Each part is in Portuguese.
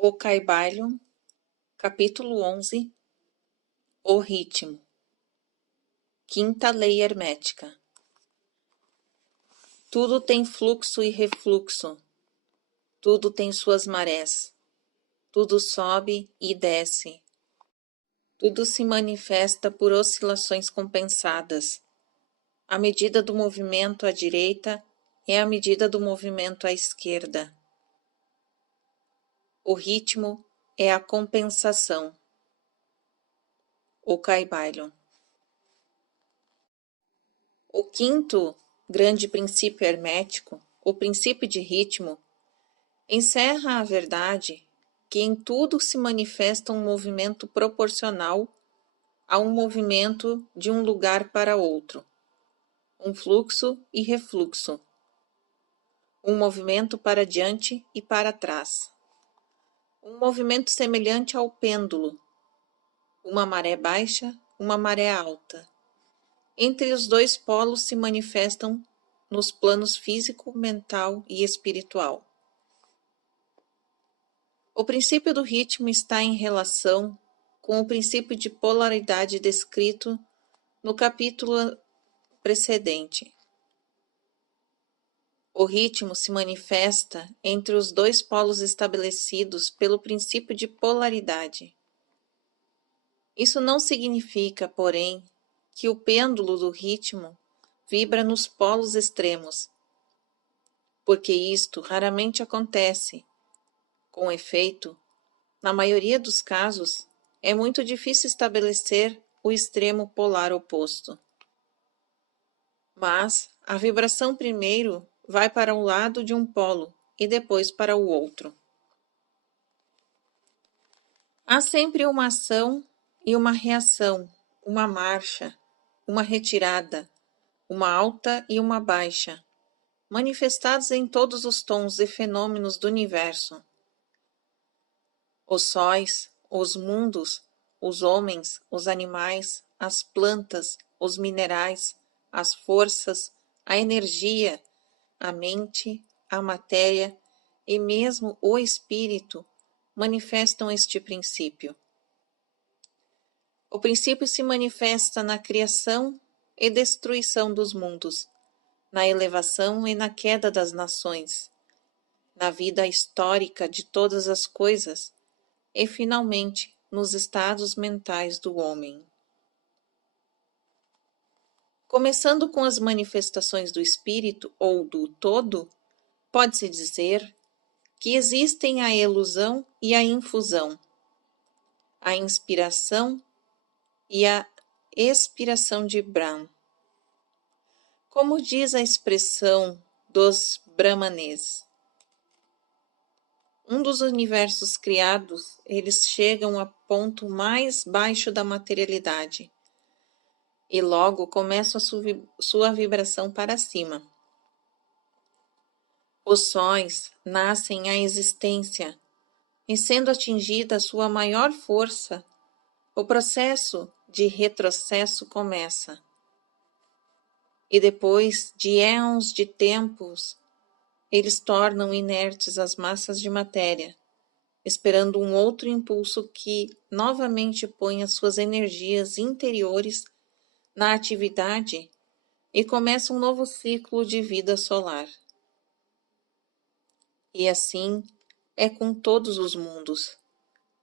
O Kybalion, capítulo 11. O ritmo. Quinta lei hermética. Tudo tem fluxo e refluxo. Tudo tem suas marés. Tudo sobe e desce. Tudo se manifesta por oscilações compensadas. A medida do movimento à direita é a medida do movimento à esquerda. O ritmo é a compensação. O Kybalion. O quinto grande princípio hermético, o princípio de ritmo, encerra a verdade que em tudo se manifesta um movimento proporcional a um movimento de um lugar para outro, um fluxo e refluxo, um movimento para diante e para trás, um movimento semelhante ao pêndulo, uma maré baixa, uma maré alta. Entre os dois polos se manifestam nos planos físico, mental e espiritual. O princípio do ritmo está em relação com o princípio de polaridade descrito no capítulo precedente. O ritmo se manifesta entre os dois polos estabelecidos pelo princípio de polaridade. Isso não significa, porém, que o pêndulo do ritmo vibra nos polos extremos, porque isto raramente acontece. Com efeito, na maioria dos casos, é muito difícil estabelecer o extremo polar oposto. Mas a vibração primeiro vai para um lado de um polo e depois para o outro. Há sempre uma ação e uma reação, uma marcha, uma retirada, uma alta e uma baixa, manifestados em todos os tons e fenômenos do universo. Os sóis, os mundos, os homens, os animais, as plantas, os minerais, as forças, a energia, a mente, a matéria e mesmo o espírito manifestam este princípio. O princípio se manifesta na criação e destruição dos mundos, na elevação e na queda das nações, na vida histórica de todas as coisas e, finalmente, nos estados mentais do homem. Começando com as manifestações do espírito ou do todo, pode-se dizer que existem a elusão e a infusão, a inspiração e a expiração de Brahma. Como diz a expressão dos brahmanes, um dos universos criados, eles chegam a ponto mais baixo da materialidade e logo começam sua vibração para cima. Os sóis nascem à existência e, sendo atingida a sua maior força, o processo de retrocesso começa. E depois de éons de tempos, eles tornam inertes as massas de matéria, esperando um outro impulso que novamente ponha suas energias interiores na atividade e começa um novo ciclo de vida solar. E assim é com todos os mundos.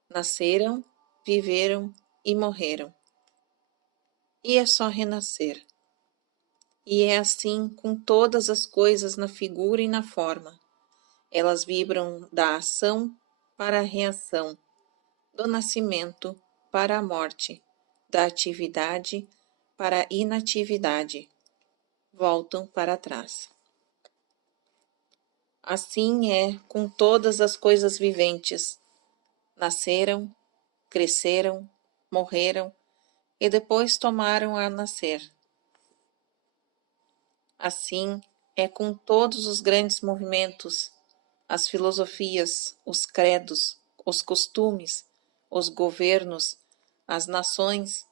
Nasceram, viveram e morreram. E é só renascer. E é assim com todas as coisas na figura e na forma. Elas vibram da ação para a reação, do nascimento para a morte, da atividade para a inatividade. Voltam para trás. Assim é com todas as coisas viventes. Nasceram, cresceram, morreram e depois tomaram a nascer. Assim é com todos os grandes movimentos, as filosofias, os credos, os costumes, os governos, as nações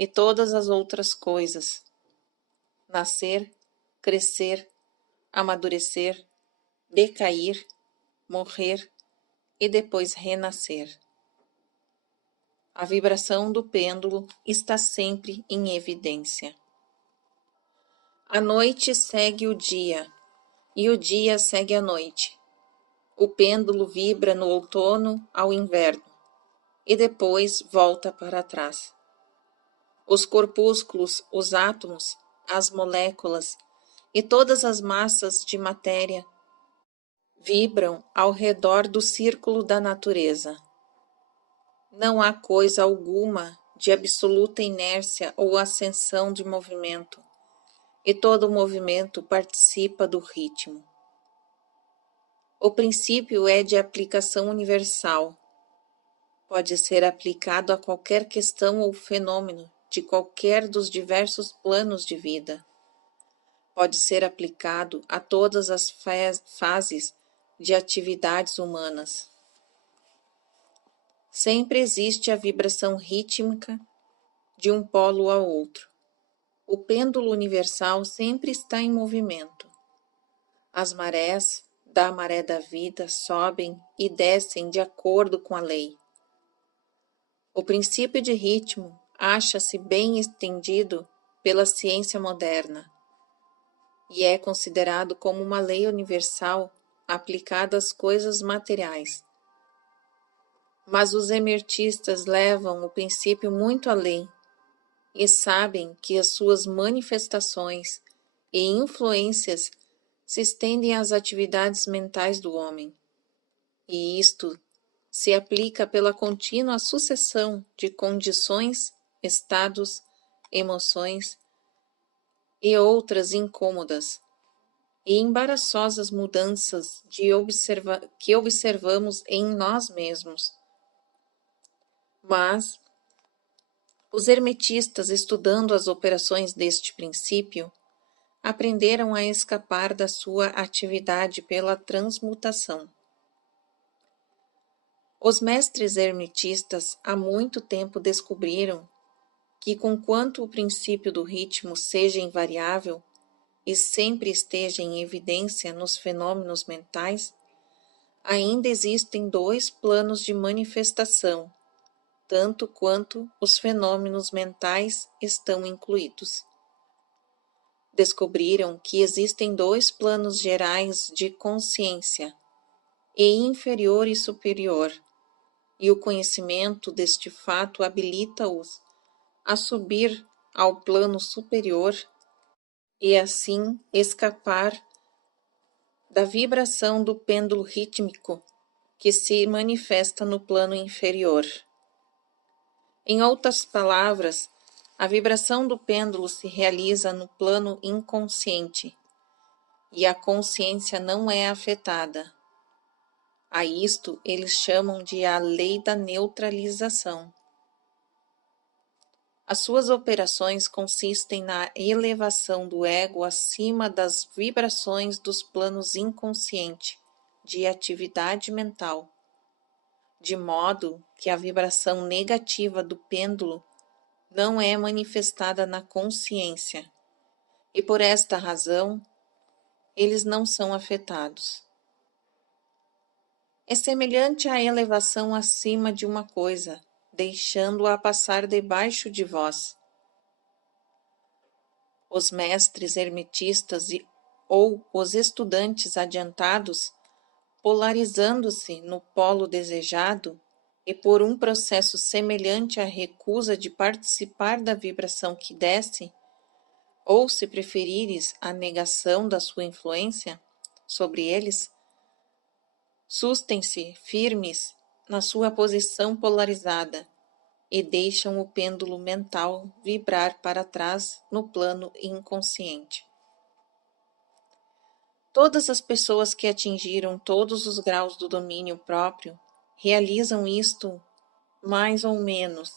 e todas as outras coisas. Nascer, crescer, amadurecer, decair, morrer e depois renascer. A vibração do pêndulo está sempre em evidência. A noite segue o dia, e o dia segue a noite. O pêndulo vibra no outono ao inverno, e depois volta para trás. Os corpúsculos, os átomos, as moléculas e todas as massas de matéria vibram ao redor do círculo da natureza. Não há coisa alguma de absoluta inércia ou ascensão de movimento, e todo movimento participa do ritmo. O princípio é de aplicação universal. Pode ser aplicado a qualquer questão ou fenômeno de qualquer dos diversos planos de vida. Pode ser aplicado a todas as fases de atividades humanas. Sempre existe a vibração rítmica de um polo ao outro. O pêndulo universal sempre está em movimento. As marés da maré da vida sobem e descem de acordo com a lei. O princípio de ritmo acha-se bem estendido pela ciência moderna e é considerado como uma lei universal aplicada às coisas materiais. Mas os emertistas levam o princípio muito além e sabem que as suas manifestações e influências se estendem às atividades mentais do homem, e isto se aplica pela contínua sucessão de condições, estados, emoções e outras incômodas e embaraçosas mudanças que observamos em nós mesmos. Mas os hermetistas, estudando as operações deste princípio, aprenderam a escapar da sua atividade pela transmutação. Os mestres hermetistas há muito tempo descobriram que, conquanto o princípio do ritmo seja invariável e sempre esteja em evidência nos fenômenos mentais, ainda existem dois planos de manifestação, tanto quanto os fenômenos mentais estão incluídos. Descobriram que existem dois planos gerais de consciência, e inferior e superior, e o conhecimento deste fato habilita-os a subir ao plano superior e assim escapar da vibração do pêndulo rítmico que se manifesta no plano inferior. Em outras palavras, a vibração do pêndulo se realiza no plano inconsciente e a consciência não é afetada. A isto eles chamam de a lei da neutralização. As suas operações consistem na elevação do ego acima das vibrações dos planos inconsciente de atividade mental, de modo que a vibração negativa do pêndulo não é manifestada na consciência, e por esta razão eles não são afetados. É semelhante à elevação acima de uma coisa, deixando-a passar debaixo de vós. Os mestres hermetistas ou os estudantes adiantados, polarizando-se no polo desejado e por um processo semelhante à recusa de participar da vibração que desce, ou, se preferires, a negação da sua influência sobre eles, sustem-se firmes na sua posição polarizada e deixam o pêndulo mental vibrar para trás no plano inconsciente. Todas as pessoas que atingiram todos os graus do domínio próprio realizam isto mais ou menos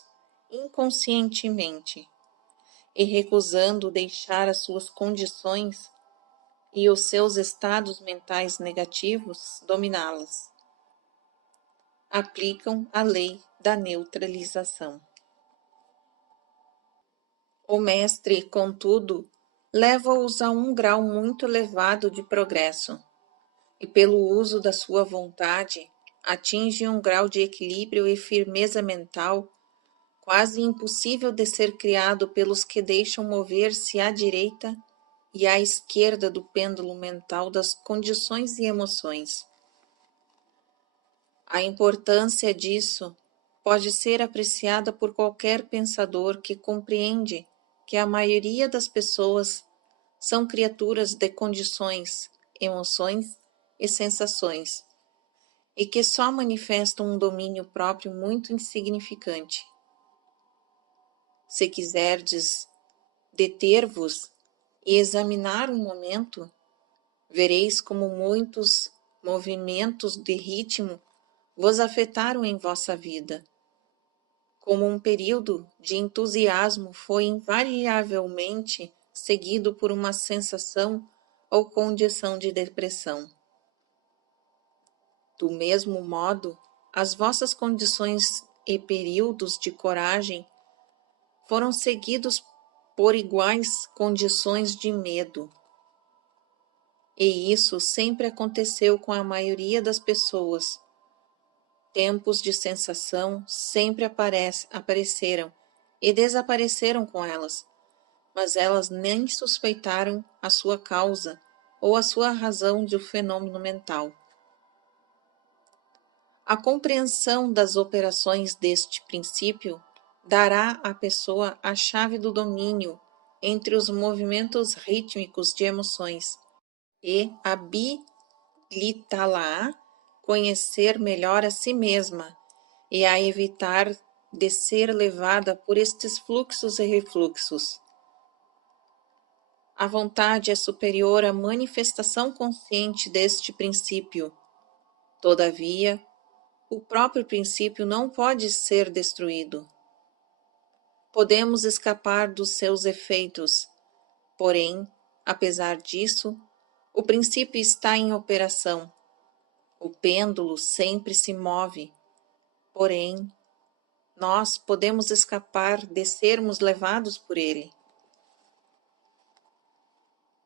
inconscientemente e recusando deixar as suas condições e os seus estados mentais negativos dominá-las. Aplicam a lei da neutralização. O mestre, contudo, leva-os a um grau muito elevado de progresso, e pelo uso da sua vontade, atinge um grau de equilíbrio e firmeza mental quase impossível de ser criado pelos que deixam mover-se à direita e à esquerda do pêndulo mental das condições e emoções. A importância disso pode ser apreciada por qualquer pensador que compreende que a maioria das pessoas são criaturas de condições, emoções e sensações, e que só manifestam um domínio próprio muito insignificante. Se quiserdes deter-vos e examinar um momento, vereis como muitos movimentos de ritmo vos afetaram em vossa vida. Como um período de entusiasmo foi invariavelmente seguido por uma sensação ou condição de depressão. Do mesmo modo, as vossas condições e períodos de coragem foram seguidos por iguais condições de medo. E isso sempre aconteceu com a maioria das pessoas. Tempos de sensação sempre apareceram e desapareceram com elas, mas elas nem suspeitaram a sua causa ou a sua razão do fenômeno mental. A compreensão das operações deste princípio dará à pessoa a chave do domínio entre os movimentos rítmicos de emoções e habilitá-la a conhecer melhor a si mesma e a evitar de ser levada por estes fluxos e refluxos. A vontade é superior à manifestação consciente deste princípio. Todavia, o próprio princípio não pode ser destruído. Podemos escapar dos seus efeitos, porém, apesar disso, o princípio está em operação. O pêndulo sempre se move, porém, nós podemos escapar de sermos levados por ele.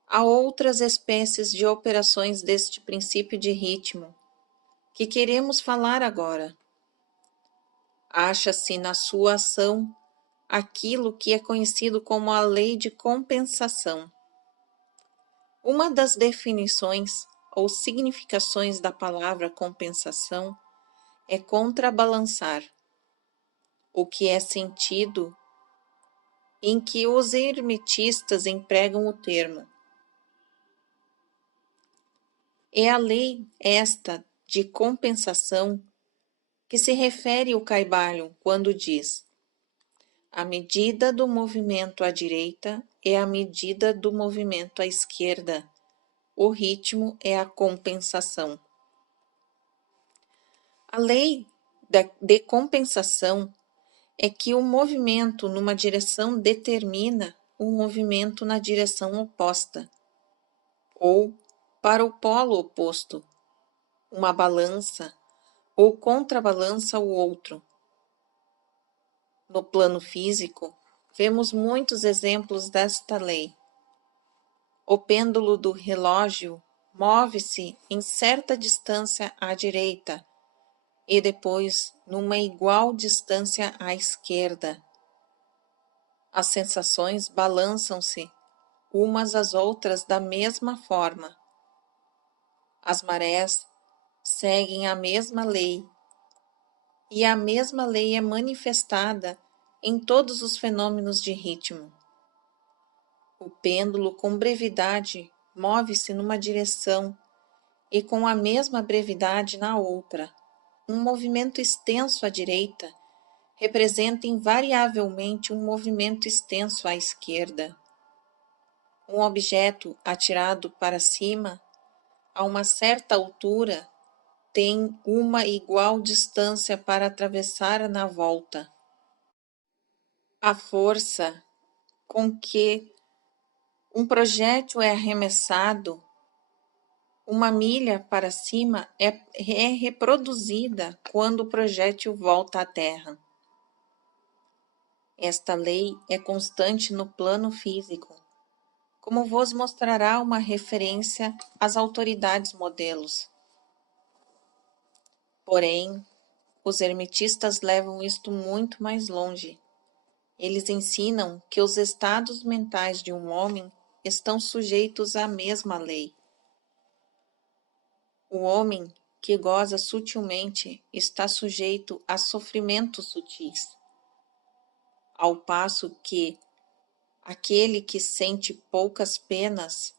Há outras espécies de operações deste princípio de ritmo, que queremos falar agora. Acha-se na sua ação aquilo que é conhecido como a lei de compensação. Uma das definições ou significações da palavra compensação é contrabalançar, o que é sentido em que os hermetistas empregam o termo. É a lei esta de compensação que se refere o Caibalion quando diz: a medida do movimento à direita é a medida do movimento à esquerda. O ritmo é a compensação. A lei de compensação é que o movimento numa direção determina o movimento na direção oposta, ou para o polo oposto, uma balança ou contrabalança o outro. No plano físico, vemos muitos exemplos desta lei. O pêndulo do relógio move-se em certa distância à direita e depois numa igual distância à esquerda. As sensações balançam-se umas às outras da mesma forma. As marés seguem a mesma lei, e a mesma lei é manifestada em todos os fenômenos de ritmo. O pêndulo com brevidade move-se numa direção e com a mesma brevidade na outra. Um movimento extenso à direita representa invariavelmente um movimento extenso à esquerda. Um objeto atirado para cima, a uma certa altura, tem uma igual distância para atravessar na volta. A força com que um projétil é arremessado uma milha para cima é reproduzida quando o projétil volta à Terra. Esta lei é constante no plano físico, como vos mostrará uma referência às autoridades modelos. Porém, os hermetistas levam isto muito mais longe. Eles ensinam que os estados mentais de um homem estão sujeitos à mesma lei. O homem que goza sutilmente está sujeito a sofrimentos sutis, ao passo que aquele que sente poucas penas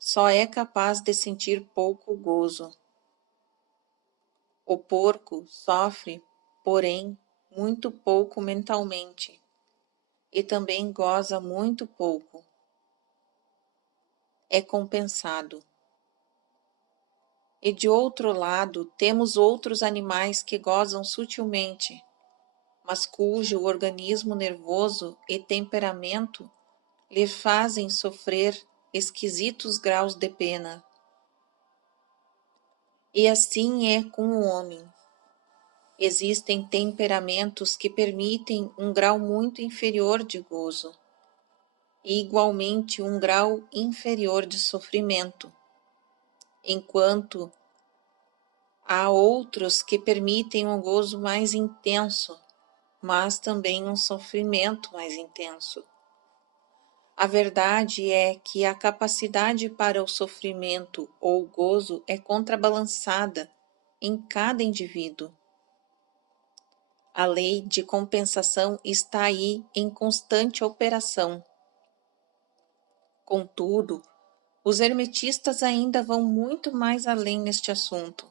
só é capaz de sentir pouco gozo. O porco sofre, porém, muito pouco mentalmente, e também goza muito pouco. É compensado. E de outro lado, temos outros animais que gozam sutilmente, mas cujo organismo nervoso e temperamento lhe fazem sofrer esquisitos graus de pena. E assim é com o homem. Existem temperamentos que permitem um grau muito inferior de gozo, e igualmente um grau inferior de sofrimento, enquanto há outros que permitem um gozo mais intenso, mas também um sofrimento mais intenso. A verdade é que a capacidade para o sofrimento ou o gozo é contrabalançada em cada indivíduo. A lei de compensação está aí em constante operação. Contudo, os hermetistas ainda vão muito mais além neste assunto.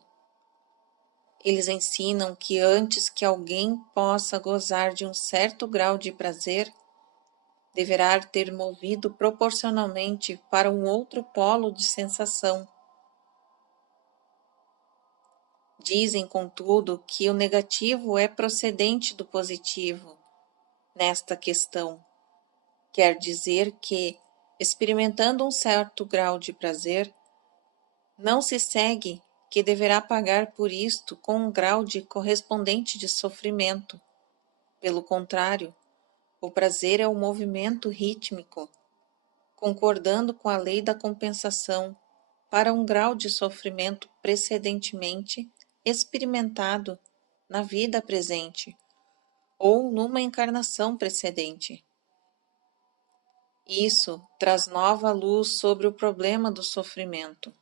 Eles ensinam que antes que alguém possa gozar de um certo grau de prazer, deverá ter movido proporcionalmente para um outro polo de sensação. Dizem, contudo, que o negativo é procedente do positivo nesta questão. Quer dizer que, experimentando um certo grau de prazer, não se segue que deverá pagar por isto com um grau de correspondente de sofrimento. Pelo contrário, o prazer é o movimento rítmico, concordando com a lei da compensação, para um grau de sofrimento precedentemente experimentado na vida presente ou numa encarnação precedente. Isso traz nova luz sobre o problema do sofrimento.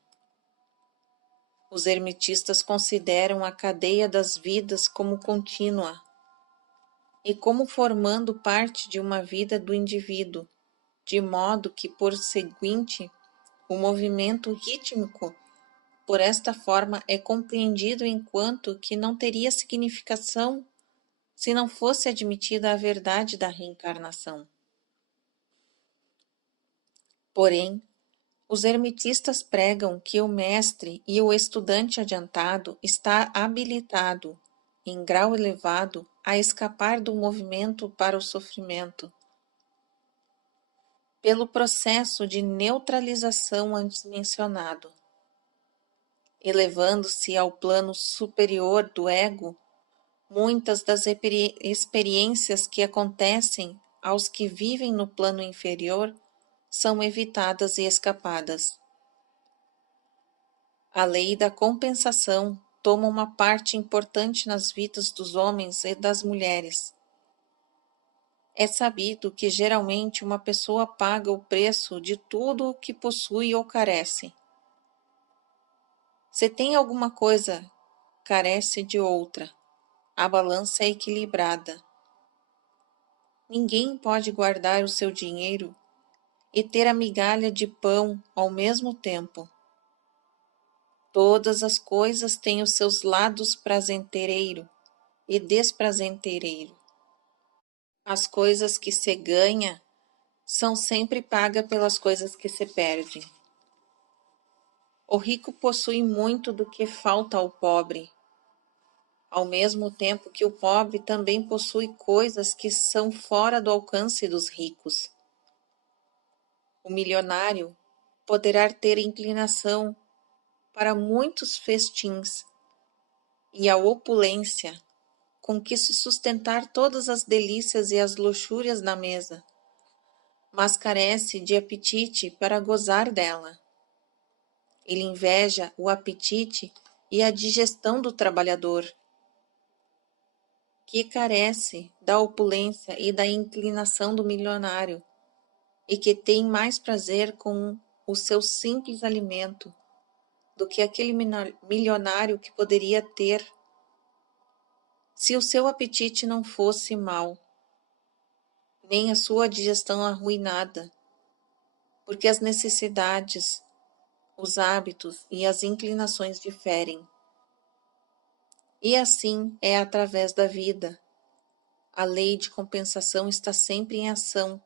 Os hermetistas consideram a cadeia das vidas como contínua e como formando parte de uma vida do indivíduo, de modo que, por seguinte, o movimento rítmico, por esta forma, é compreendido enquanto que não teria significação se não fosse admitida a verdade da reencarnação. Porém, os hermetistas pregam que o mestre e o estudante adiantado está habilitado, em grau elevado, a escapar do movimento para o sofrimento, pelo processo de neutralização antes mencionado. Elevando-se ao plano superior do ego, muitas das experiências que acontecem aos que vivem no plano inferior são evitadas e escapadas. A lei da compensação toma uma parte importante nas vidas dos homens e das mulheres. É sabido que geralmente uma pessoa paga o preço de tudo o que possui ou carece. Se tem alguma coisa, carece de outra. A balança é equilibrada. Ninguém pode guardar o seu dinheiro e ter a migalha de pão ao mesmo tempo. Todas as coisas têm os seus lados prazenteiro e desprazenteiro. As coisas que se ganha são sempre pagas pelas coisas que se perde. O rico possui muito do que falta ao pobre, ao mesmo tempo que o pobre também possui coisas que são fora do alcance dos ricos. O milionário poderá ter inclinação para muitos festins e a opulência com que se sustentar todas as delícias e as luxúrias na mesa, mas carece de apetite para gozar dela. Ele inveja o apetite e a digestão do trabalhador, que carece da opulência e da inclinação do milionário, e que tem mais prazer com o seu simples alimento do que aquele milionário que poderia ter se o seu apetite não fosse mau, nem a sua digestão arruinada, porque as necessidades, os hábitos e as inclinações diferem. E assim é através da vida. A lei de compensação está sempre em ação,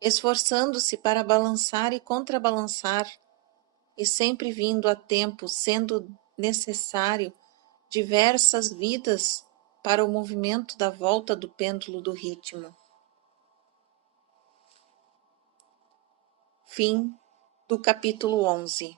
esforçando-se para balançar e contrabalançar, e sempre vindo a tempo, sendo necessário diversas vidas para o movimento da volta do pêndulo do ritmo. Fim do capítulo 11.